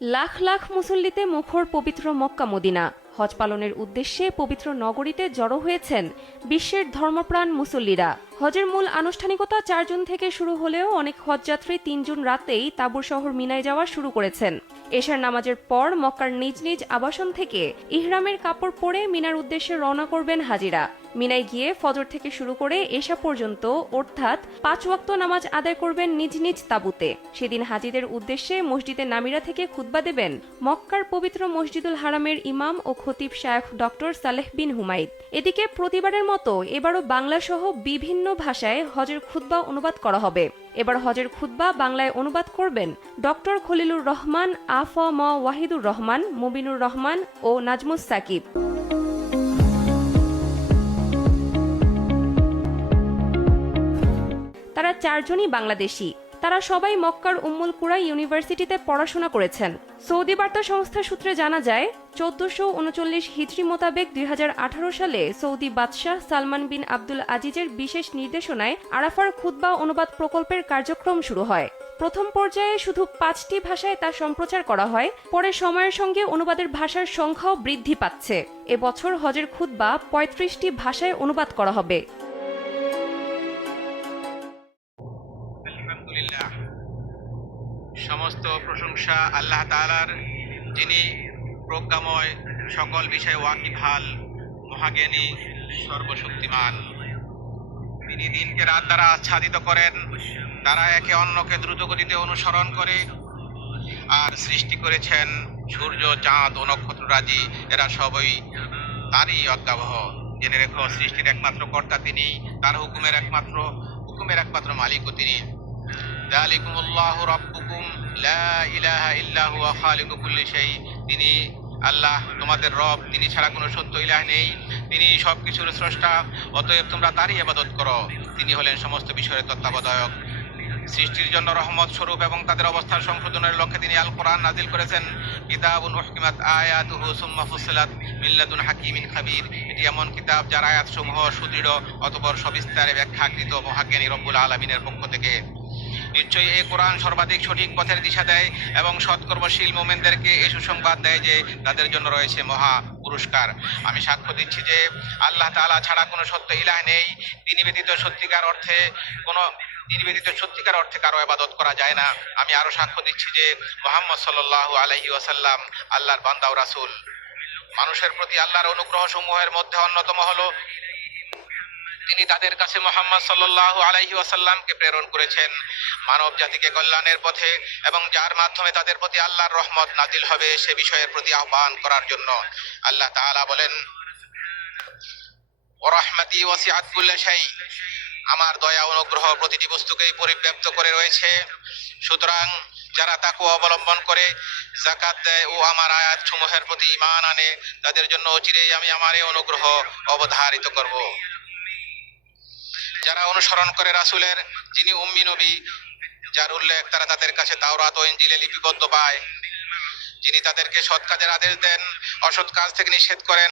লাখ লাখ মুসল্লিতে মুখর পবিত্র Mecca Medina. হজ পালনের উদ্দেশ্যে পবিত্র নগরীতে জড়ো হয়েছেন বিশ্বের ধর্মপ্রাণ মুসল্লিরা। হজের মূল আনুষ্ঠানিকতা ৪ জুন থেকে শুরু হলেও অনেক হজযাত্রী ৩ জুন রাতেই তাঁবুর শহর মিনায় যাওয়া শুরু করেছেন। এশার নামাজের পর মক্কার নিজ নিজ আবাসন থেকে ইহরামের কাপড় পরে মিনার উদ্দেশ্যে রওনা করবেন হাজিরা। মিনায় গিয়ে ফজর থেকে শুরু করে এশা পর্যন্ত অর্থাৎ ৫ ওয়াক্ত নামাজ আদায় করবেন নিজ নিজ তাঁবুতে। সেদিন হাজিদের উদ্দেশ্যে মসজিদে নামিরা থেকে খুতবা দেবেন মক্কার পবিত্র মসজিদুল হারামের ইমাম ও খতিব শায়খ ডক্টর সালেহ বিন হুমাইদ। এদিকে প্রতিবারের মতো এবারও বাংলা সহ বিভিন্ন ভাষায় হজের খুতবা অনুবাদ করা হবে। এবার হজের খুতবা বাংলায় অনুবাদ করবেন ডক্টর খলিলুর রহমান, আফম ওয়াহিদুর রহমান, মুবিনুর রহমান ও নাজমুস সাকিব। তারা ৪ জনই বাংলাদেশি। তারা সবাই মক্কার উম্মুল কুরা ইউনিভার্সিটিতে পড়াশোনা করেছেন। সৌদি বার্তা সংস্থা সূত্রে জানা যায়, ১৪৩৯ হিজরি মোতাবেক ২০১৮ সালে সৌদি বাদশাহ সালমান বিন আব্দুল আজিজের বিশেষ নির্দেশনায় আরাফার খুতবা অনুবাদ প্রকল্পের কার্যক্রম শুরু হয়। প্রথম পর্যায়ে শুধু ৫টি ভাষায় তা সম্প্রচার করা হয়। পরে সময়ের সঙ্গে অনুবাদের ভাষার সংখ্যাও বৃদ্ধি পাচ্ছে। এবছর হজের খুতবা ৩৫টি ভাষায় অনুবাদ করা হবে। সমস্ত প্রশংসা আল্লাহ তাআলার, যিনি প্রজ্ঞাময়, সকল বিষয়ে ওয়াকিবহাল, মহাজ্ঞানী, সর্বশক্তিমান। তিনি দিনকে রাত দ্বারা আচ্ছাদিত করেন। তারা একে অন্যকে দ্রুত গতিতে অনুসরণ করে। আর সৃষ্টি করেছেন সূর্য, চাঁদ ও নক্ষত্ররাজি, এরা সবই তারই অজ্ঞাবহ। জেনে রেখো, সৃষ্টির একমাত্র কর্তা তিনি, তার হুকুমের একমাত্র মালিকও তিনি। যালিকুমুল্লাহু রাব্বুকুম লা ইলাহা ইল্লা হুয়া খালিকু কুল্লি শাই। তিনি আল্লাহ, তোমাদের রব, তিনি ছাড়া কোনো সত্য ইলাহ নেই। তিনি সবকিছুর স্রষ্টা, অতএব তোমরা তারই ইবাদত করো। তিনি হলেন সমস্ত বিষয়ের তত্ত্বাবধায়ক। সৃষ্টির জন্য রহমত স্বরূপ এবং তাদের অবস্থার সংশোধনের লক্ষ্যে তিনি আল কোরআন নাজিল করেছেন। কিতাবুন উহকিমাত আয়াতুহু সুম্মা ফুসসিলাত মিন লাদুন হাকিমিন খাবীর। এটি এমন কিতাব যার আয়াতসমূহ সুদৃঢ়, অতঃপর সবিস্তারে ব্যাখ্যাকৃত মহাজ্ঞানী রব্বুল আলামিনের পক্ষ থেকে। নিশ্চয়ই এই কোরআন সর্বাধিক সঠিক পথের দিশা দেয় এবং সৎকর্মশীল মুমিনদেরকে এই সুসংবাদ দেয় যে তাদের জন্য রয়েছে মহা পুরস্কার। আমি সাক্ষ্য দিচ্ছি যে আল্লাহ তাআলা ছাড়া কোনো সত্য ইলাহ নেই। তিনি ব্যতীত সত্যিকার অর্থে কারো ইবাদত করা যায় না। আমি আরো সাক্ষ্য দিচ্ছি যে মুহাম্মদ সাল্লাল্লাহু আলাইহি ওয়াসাল্লাম আল্লাহর বান্দা ও রাসূল। মানুষের প্রতি আল্লাহর অনুগ্রহ সমূহের মধ্যে অন্যতম হলো তিনি তাদের কাছে মুহাম্মদ সাল্লাল্লাহু আলাইহি ওয়াসাল্লামকে প্রেরণ করেছেন মানব জাতিকে কল্যাণের পথে, এবং যার মাধ্যমে তাদের প্রতি আল্লাহর রহমত নাজিল হবে সে বিষয়ের প্রতি আহ্বান করার জন্য। আল্লাহ তাআলা বলেন, ওয়া রাহমাতি ওয়াসিআত কুল্লা শাই। আমার দয়া অনুগ্রহ প্রতিটি বস্তুকেই পরিব্যাপ্ত করে রয়েছে। সুতরাং যারা তাকওয়া অবলম্বন করে, যাকাত দেয় ও আমার আয়াত সমূহের প্রতি ঈমান আনে, তাদের জন্য অচিরেই আমি আমার এই অনুগ্রহ অবধারিত করব। যারা অনুসরণ করে রাসূলের, যিনি উম্মি নবী, যার উল্লেখ তারা তাদের কাছে তাওরাত ও ইনজিলে লিপিবদ্ধ পায়, যিনি তাদেরকে সৎ কাজের আদেশ দেন, অসৎ কাজ থেকে নিষেধ করেন,